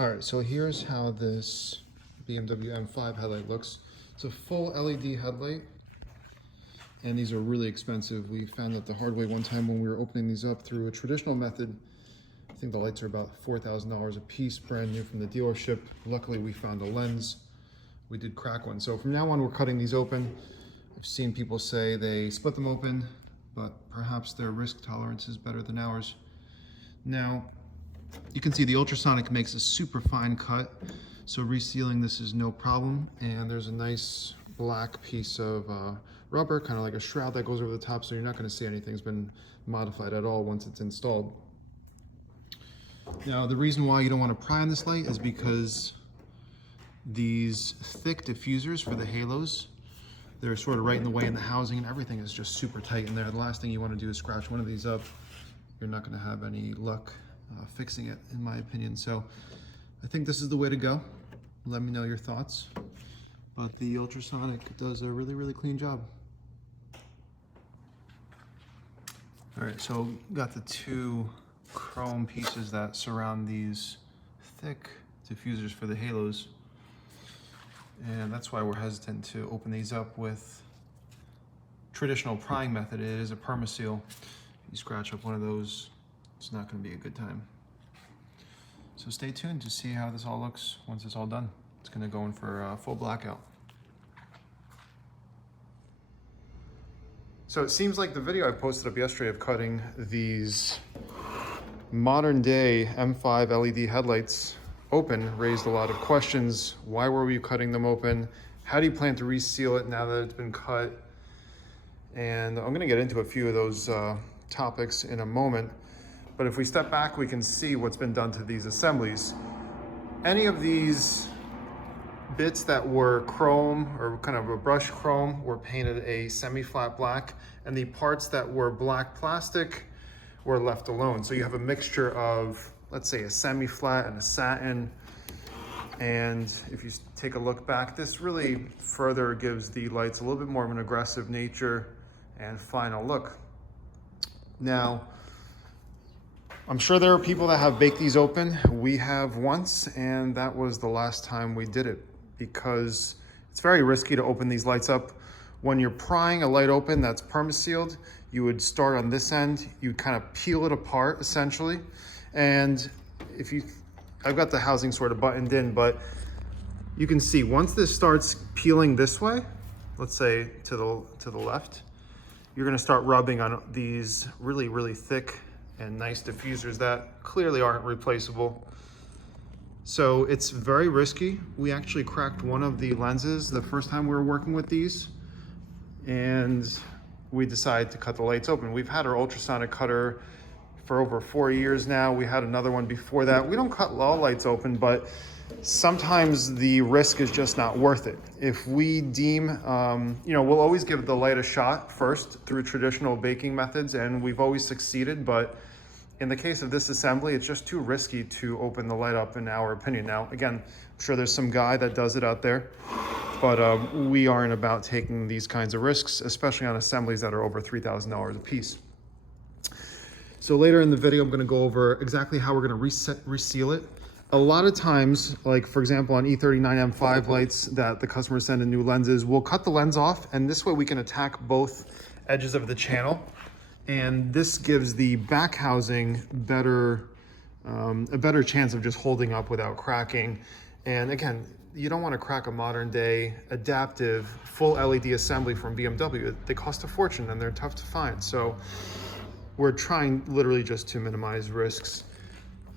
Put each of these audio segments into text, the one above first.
All right, so here's how this BMW M5 headlight looks. It's a full LED headlight, and these are really expensive. We found that the hard way one time when we were opening these up through a traditional method. I think the lights are about $4,000 a piece, brand new from the dealership. Luckily, we found a lens. We did crack one. So from now on, we're cutting these open. I've seen people say they split them open, but perhaps their risk tolerance is better than ours. Now, you can see the ultrasonic makes a super fine cut, so resealing this is no problem. And there's a nice black piece of rubber, kind of like a shroud that goes over the top, so you're not going to see anything's been modified at all once it's installed. Now, the reason why you don't want to pry on this light is because these thick diffusers for the halos, they're sort of right in the way in the housing, and everything is just super tight in there. The last thing you want to do is scratch one of these up. You're not going to have any luck fixing it, in my opinion. So I think this is the way to go. Let me know your thoughts. But the ultrasonic does a really, really clean job. All right, so got the two chrome pieces that surround these thick diffusers for the halos. And that's why we're hesitant to open these up with traditional prying method. It is a permaseal. If you scratch up one of those, it's not going to be a good time. So stay tuned to see how this all looks once it's all done. It's going to go in for a full blackout. So it seems like the video I posted up yesterday of cutting these modern day M5 LED headlights open raised a lot of questions. Why were we cutting them open? How do you plan to reseal it now that it's been cut? And I'm going to get into a few of those topics in a moment. But if we step back, we can see what's been done to these assemblies. Any of these bits that were chrome or kind of a brushed chrome were painted a semi-flat black, and the parts that were black plastic were left alone. So you have a mixture of, let's say, a semi-flat and a satin. And if you take a look back, this really further gives the lights a little bit more of an aggressive nature and final look. Now, I'm sure there are people that have baked these open. We have once, and that was the last time we did it because it's very risky to open these lights up. When you're prying a light open that's permasealed, you would start on this end, you kind of peel it apart essentially. And I've got the housing sort of buttoned in, but you can see once this starts peeling this way, let's say to the left, you're gonna start rubbing on these really, really thick and nice diffusers that clearly aren't replaceable. So it's very risky. We actually cracked one of the lenses the first time we were working with these, and we decided to cut the lights open. We've had our ultrasonic cutter for over 4 years now. We had another one before that. We don't cut all lights open, but sometimes the risk is just not worth it. If we deem, we'll always give the light a shot first through traditional baking methods, and we've always succeeded, but in the case of this assembly, it's just too risky to open the light up in our opinion. Now, again, I'm sure there's some guy that does it out there, but we aren't about taking these kinds of risks, especially on assemblies that are over $3,000 a piece. So later in the video, I'm gonna go over exactly how we're gonna reseal it. A lot of times, like for example, on E39 M5 lights that the customers send in new lenses, we'll cut the lens off, and this way we can attack both edges of the channel. And this gives the back housing a better chance of just holding up without cracking. And again, you don't want to crack a modern day adaptive full LED assembly from BMW. They cost a fortune and they're tough to find. So we're trying literally just to minimize risks.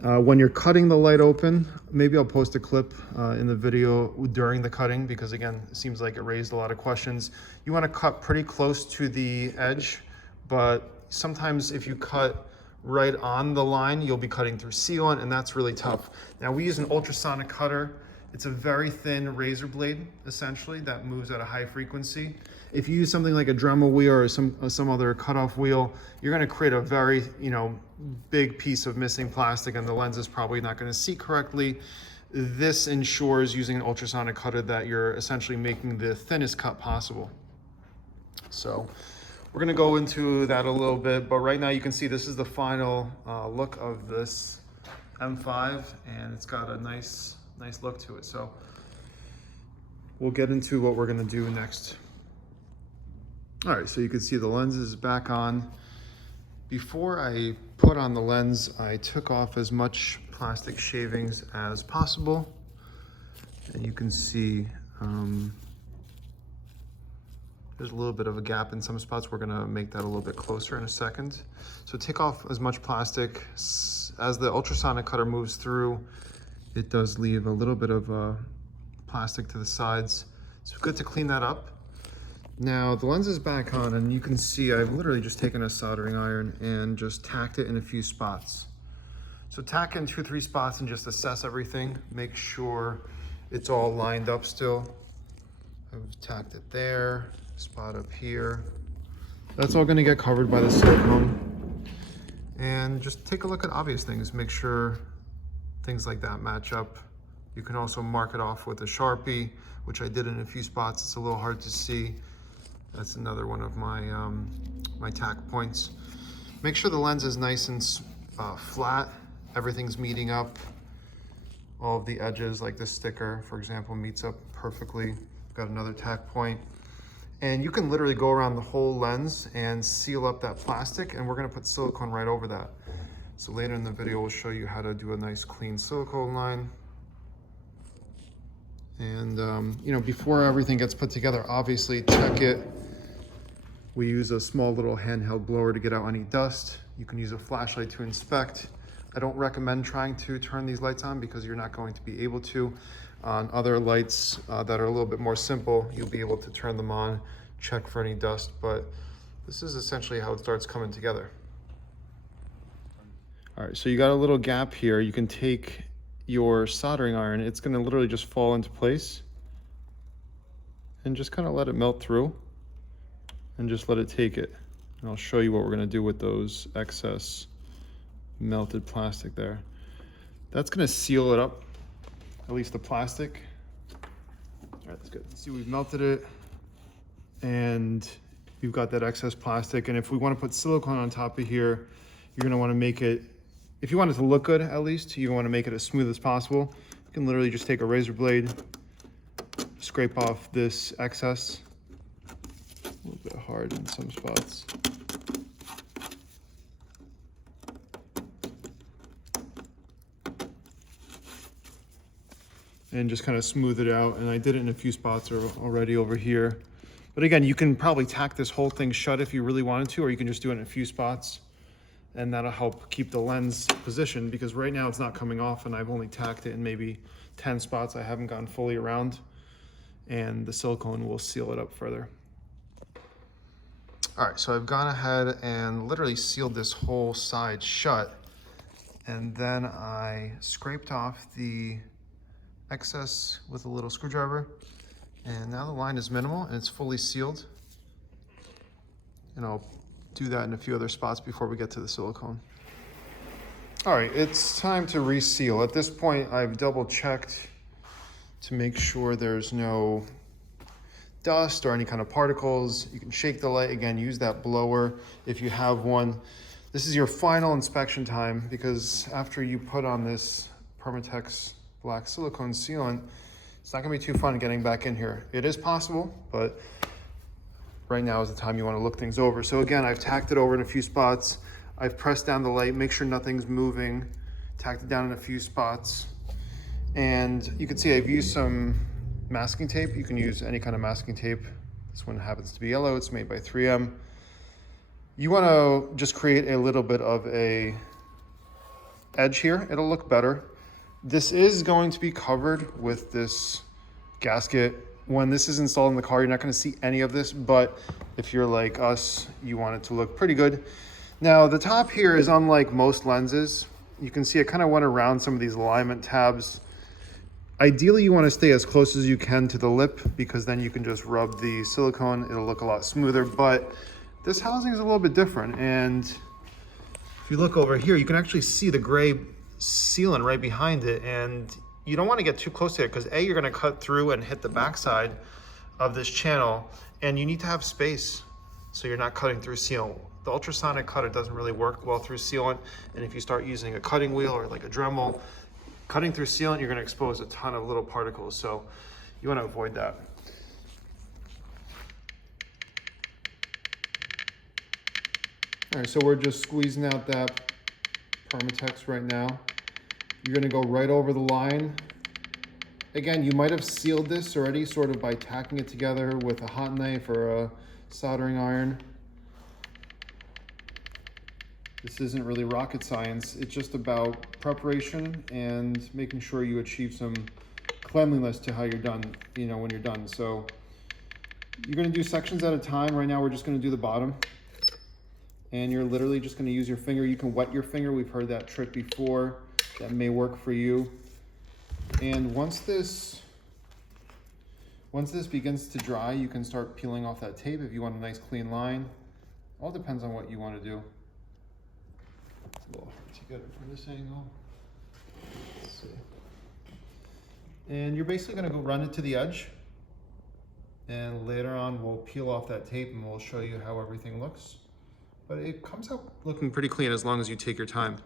When you're cutting the light open, maybe I'll post a clip in the video during the cutting, because again, it seems like it raised a lot of questions. You want to cut pretty close to the edge, but sometimes if you cut right on the line, you'll be cutting through sealant, and that's really tough. Now we use an ultrasonic cutter. It's a very thin razor blade, essentially, that moves at a high frequency. If you use something like a Dremel wheel or some other cutoff wheel, you're gonna create a very, big piece of missing plastic, and the lens is probably not gonna see correctly. This ensures, using an ultrasonic cutter, that you're essentially making the thinnest cut possible. So we're gonna go into that a little bit, but right now you can see this is the final look of this M5, and it's got a nice look to it. So we'll get into what we're gonna do next. All right, so you can see the lens is back on. Before I put on the lens, I took off as much plastic shavings as possible. And you can see there's a little bit of a gap in some spots. We're gonna make that a little bit closer in a second. So take off as much plastic. As the ultrasonic cutter moves through, it does leave a little bit of plastic to the sides. So good to clean that up. Now the lens is back on, and you can see I've literally just taken a soldering iron and just tacked it in a few spots. So tack in 2 or 3 spots and just assess everything. Make sure it's all lined up still. I've tacked it there, spot up here. That's all gonna get covered by the silicone. And just take a look at obvious things. Make sure things like that match up. You can also mark it off with a Sharpie, which I did in a few spots. It's a little hard to see. That's another one of my, my tack points. Make sure the lens is nice and flat. Everything's meeting up. All of the edges, like this sticker, for example, meets up perfectly. Got another tack point. And you can literally go around the whole lens and seal up that plastic, and we're gonna put silicone right over that. So later in the video, we'll show you how to do a nice clean silicone line. And you know, before everything gets put together, obviously check it. We use a small little handheld blower to get out any dust. You can use a flashlight to inspect. I don't recommend trying to turn these lights on because you're not going to be able to. On other lights that are a little bit more simple, you'll be able to turn them on, check for any dust, but this is essentially how it starts coming together. All right, so you got a little gap here. You can take your soldering iron, it's gonna literally just fall into place, and just kind of let it melt through, and just let it take it. And I'll show you what we're gonna do with those excess melted plastic there. That's gonna seal it up, at least the plastic. All right, that's good. See, we've melted it, and you've got that excess plastic. And if we want to put silicone on top of here, you're gonna want to make it, if you want it to look good, at least, you want to make it as smooth as possible. You can literally just take a razor blade, scrape off this excess. A little bit hard in some spots. And just kind of smooth it out. And I did it in a few spots already over here. But again, you can probably tack this whole thing shut if you really wanted to, or you can just do it in a few spots. And that'll help keep the lens positioned, because right now it's not coming off and I've only tacked it in maybe 10 spots. I haven't gone fully around, and the silicone will seal it up further. All right, so I've gone ahead and literally sealed this whole side shut. And then I scraped off the excess with a little screwdriver. And now the line is minimal and it's fully sealed. And I'll do that in a few other spots before we get to the silicone. All right, it's time to reseal. At this point, I've double checked to make sure there's no dust or any kind of particles. You can shake the light again, use that blower if you have one. This is your final inspection time, because after you put on this Permatex black silicone sealant, it's not gonna be too fun getting back in here. It is possible, but right now is the time you want to look things over. So again, I've tacked it over in a few spots. I've pressed down the light, make sure nothing's moving, tacked it down in a few spots. And you can see I've used some masking tape. You can use any kind of masking tape. This one happens to be yellow. It's made by 3M. You want to just create a little bit of a edge here. It'll look better. This is going to be covered with this gasket. When this is installed in the car, you're not going to see any of this, but if you're like us, you want it to look pretty good. Now, the top here is unlike most lenses. You can see I kind of went around some of these alignment tabs. Ideally, you want to stay as close as you can to the lip, because then you can just rub the silicone. It'll look a lot smoother, but this housing is a little bit different. And if you look over here, you can actually see the gray sealant right behind it. And you don't want to get too close to it, because A, you're going to cut through and hit the backside of this channel, and you need to have space so you're not cutting through The ultrasonic cutter doesn't really work well through sealant, and if you start using a cutting wheel or like a Dremel, cutting through sealant, you're going to expose a ton of little particles, so you want to avoid that. All right, so we're just squeezing out that Permatex right now. You're going to go right over the line. Again, you might have sealed this already sort of by tacking it together with a hot knife or a soldering iron. This isn't really rocket science. It's just about preparation and making sure you achieve some cleanliness to how you're done, you know, when you're done. So you're going to do sections at a time. Right now we're just going to do the bottom. And you're literally just going to use your finger. You can wet your finger. We've heard that trick before. That may work for you. And once this begins to dry, you can start peeling off that tape if you want a nice clean line. All depends on what you want to do. It's a little hard to get it from this angle. Let's see. And you're basically going to go run it to the edge. And later on, we'll peel off that tape and we'll show you how everything looks. But it comes out looking pretty clean as long as you take your time.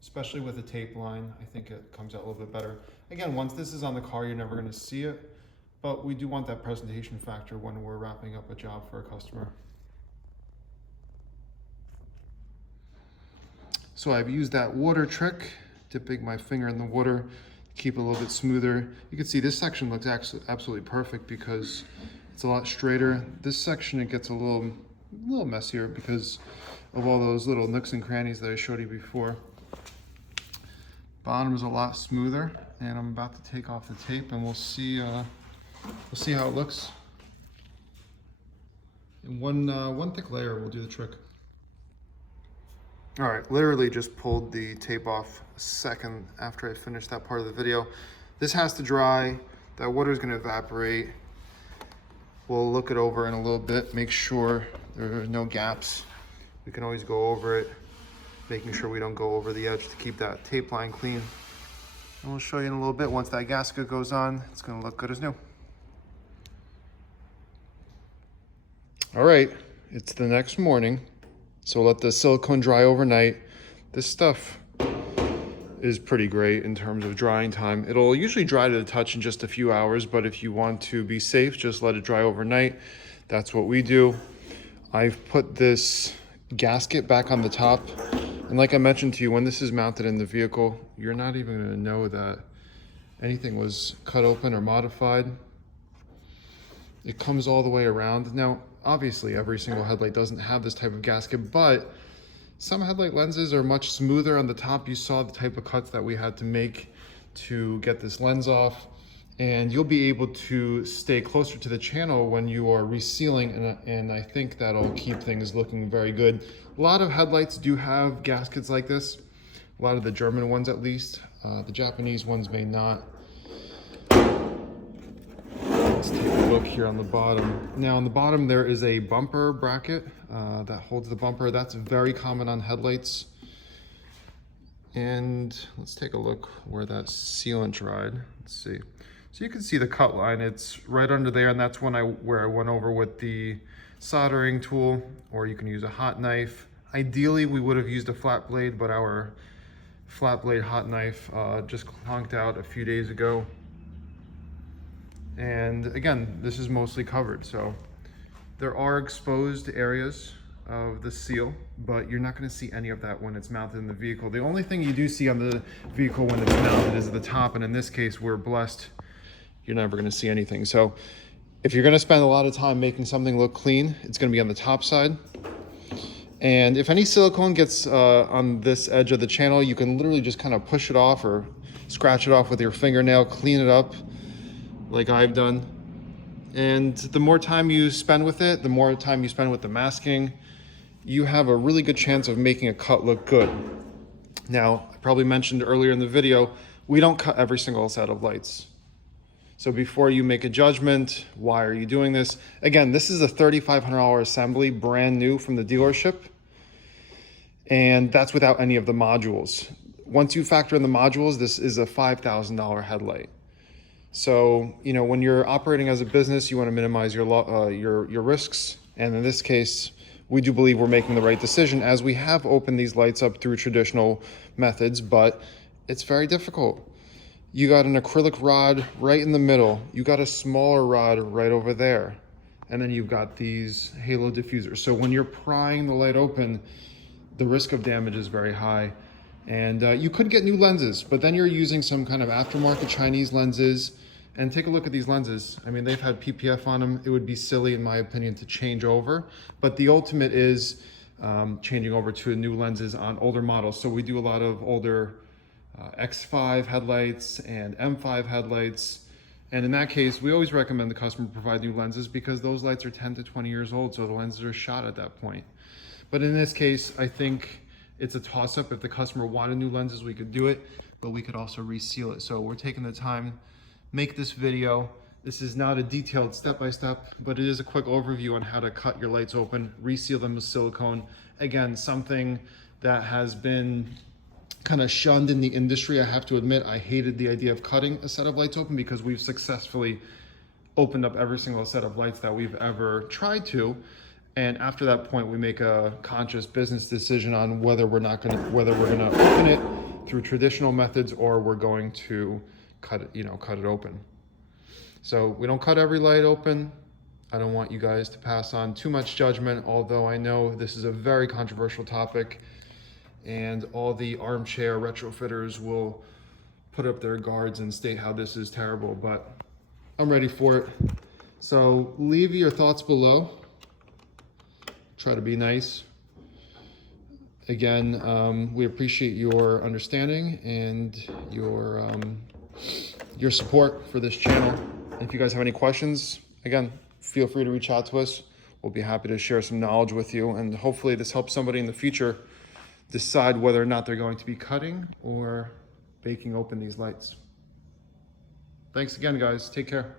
Especially with a tape line, I think it comes out a little bit better. Again, once this is on the car, you're never going to see it, but we do want that presentation factor when we're wrapping up a job for a customer. So I've used that water trick, dipping my finger in the water, keep it a little bit smoother. You can see this section looks absolutely perfect because it's a lot straighter. This section, it gets a little messier because of all those little nooks and crannies that I showed you before. Bottom is a lot smoother, and I'm about to take off the tape, and we'll see how it looks. And one thick layer will do the trick. All right, literally just pulled the tape off a second after I finished that part of the video. This has to dry. That water is going to evaporate. We'll look it over in a little bit, make sure there are no gaps. We can always go over it, making sure we don't go over the edge to keep that tape line clean. And we'll show you in a little bit. Once that gasket goes on, it's going to look good as new. All right, it's the next morning. So let the silicone dry overnight. This stuff is pretty great in terms of drying time. It'll usually dry to the touch in just a few hours, but if you want to be safe, just let it dry overnight. That's what we do. I've put this gasket back on the top. And like I mentioned to you, when this is mounted in the vehicle, you're not even going to know that anything was cut open or modified. It comes all the way around. Now, obviously, every single headlight doesn't have this type of gasket, but some headlight lenses are much smoother on the top. You saw the type of cuts that we had to make to get this lens off, and you'll be able to stay closer to the channel when you are resealing, and I think that'll keep things looking very good. A lot of headlights do have gaskets like this, a lot of the German ones at least. The Japanese ones may not. Let's take a look here on the bottom. Now on the bottom there is a bumper bracket that holds the bumper. That's very common on headlights. And let's take a look where that sealant dried. Let's see. So you can see the cut line. It's right under there, and that's where I went over with the soldering tool, or you can use a hot knife. Ideally, we would have used a flat blade, but our flat blade hot knife just conked out a few days ago. And again, this is mostly covered, so there are exposed areas of the seal, but you're not going to see any of that when it's mounted in the vehicle. The only thing you do see on the vehicle when it's mounted is the top, and in this case, we're blessed. You're never going to see anything. So if you're going to spend a lot of time making something look clean, it's going to be on the top side. And if any silicone gets on this edge of the channel, you can literally just kind of push it off or scratch it off with your fingernail, clean it up like I've done. And the more time you spend with it, the more time you spend with the masking, you have a really good chance of making a cut look good. Now, I probably mentioned earlier in the video, we don't cut every single set of lights. So before you make a judgment, why are you doing this? Again, this is a $3,500 assembly, brand new from the dealership. And that's without any of the modules. Once you factor in the modules, this is a $5,000 headlight. So, you know, when you're operating as a business, you want to minimize your risks. And in this case, we do believe we're making the right decision as we have opened these lights up through traditional methods, but it's very difficult. You got an acrylic rod right in the middle. You got a smaller rod right over there. And then you've got these halo diffusers. So when you're prying the light open, the risk of damage is very high. And you could get new lenses, but then you're using some kind of aftermarket Chinese lenses. And take a look at these lenses. I mean, they've had PPF on them. It would be silly, in my opinion, to change over. But the ultimate is changing over to new lenses on older models. So we do a lot of older X5 headlights and M5 headlights. And in that case, we always recommend the customer provide new lenses because those lights are 10 to 20 years old, so the lenses are shot at that point. But in this case, I think it's a toss-up. If the customer wanted new lenses, we could do it, but we could also reseal it. So we're taking the time, make this video. This is not a detailed step-by-step, but it is a quick overview on how to cut your lights open, reseal them with silicone. Again, something that has been kind of shunned in the industry. I have to admit, I hated the idea of cutting a set of lights open because we've successfully opened up every single set of lights that we've ever tried to. And after that point, we make a conscious business decision on whether we're gonna open it through traditional methods or we're going to cut it open. So we don't cut every light open. I don't want you guys to pass on too much judgment, although I know this is a very controversial topic and all the armchair retrofitters will put up their guards and state how this is terrible, but I'm ready for it. So leave your thoughts below. Try to be nice. Again, we appreciate your understanding and your support for this channel. If you guys have any questions, again, feel free to reach out to us. We'll be happy to share some knowledge with you, and hopefully this helps somebody in the future decide whether or not they're going to be cutting or baking open these lights. Thanks again, guys. Take care.